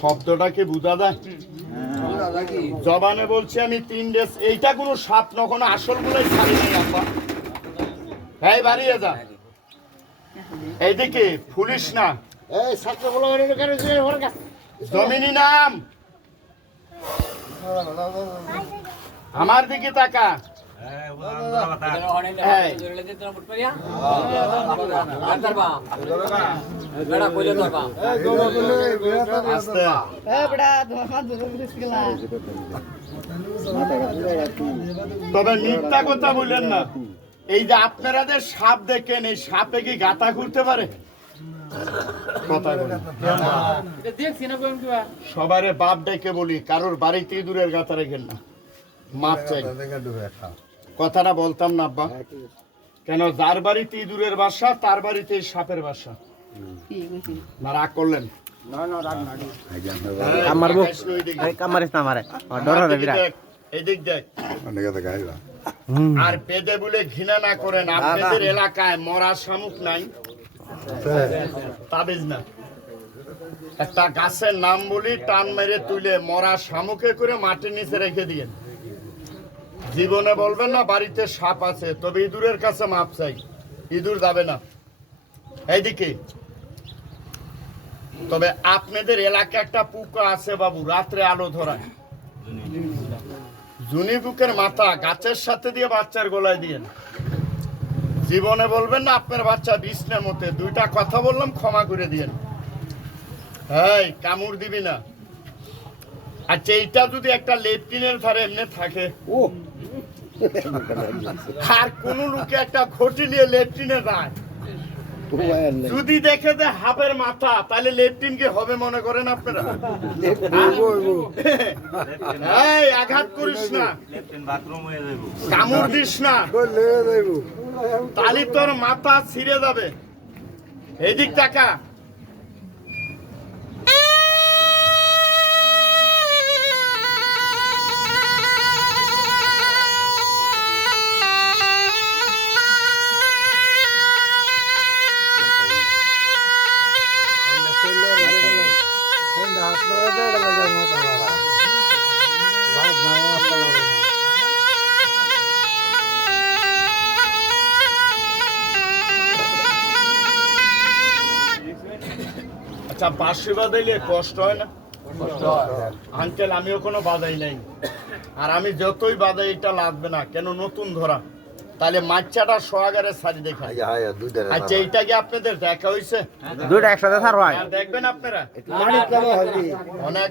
শব্দটা কি বুঝা যায়? জবানে বলছি আমি 3 ডেজ। এইটা কোনো সাপ না, কোনো আসলগুলোই ছাড়ি নেই আপা। এই বাড়িয়ে যা, এইদিকে পুলিশ না, এই ছাত্র বলো জমিনি নাম। আমার দিকে তাকা। তবে মিথ্যা কথা বললেন না। এই যে আপনারা যে সাপ দেখেন, এই সাপে কি গাতা ঘুরতে পারে? কথা বলেন। সবারে বাপ ডেকে বলি, কারোর বাড়িতে ইঁদুরের গাতা রেখেন না, মাপ চাই। কথাটা বলতাম না আব্বা, কেন যার বাড়িতে ইঁদুরের বাসা তার বাড়িতে সাপের বাসা। না রাগ করলেন? এদিক দেখ। আর পেদে বলে ঘৃণা না করেন, আপনাদের এলাকায় মরা শামুক নাই? তাবিজ না, একটা গাছের নাম বলি, টান মেরে তুলে মরা শামুকে করে মাটির নিচে রেখে দিয়েন। জীবনে বলবেন না বাড়িতে সাপ আছে, তবে ইঁদুরের কাছে মাপ চাই, ইঁদুর যাবে না এইদিকে। তবে আপনাদের এলাকায় একটা পুকা আছে বাবু, রাত্রে আলো ধরায়। জুনি বুকের মাথা গাছের সাথে দিয়ে বাচ্চার গলায় দিয়ে। জীবনে বলবেন না আপনার বাচ্চা বিষ্ণের মতে। 2টা কথা বললাম, ক্ষমা করে দিয়েন। এই কামড় দিবি না। আচ্ছা, এইটা যদি একটা লেট্রিনের ধারে এমনি থাকে, আর কোন লোকে একটা ঘটি নিয়ে লেট্রিনে যায়, যদি দেখে যে হাফের মাথা, তাহলে লেট্রিন কি হবে মনে করেন আপনারা? এই আঘাত করিস না, কামড় দিস না, তাহলে তোর মাথা ছিঁড়ে যাবে। এইদিক টাকা। আচ্ছা, বাঁশি বাজাইলে কষ্ট হয় না? আঙ্কেল, আমিও কোনো বাজাই নাই, আর আমি যতই বাজাই এটা লাগবে না। কেন? নতুন ধরা, তাহলে মাচ্চাটা সোয়াগারে সারি দেখা। আচ্ছা, এইটা কি আপনাদের দেখা হয়েছে? 2টা একসাথে ছাড় হয়, দেখবেন আপনারা অনেক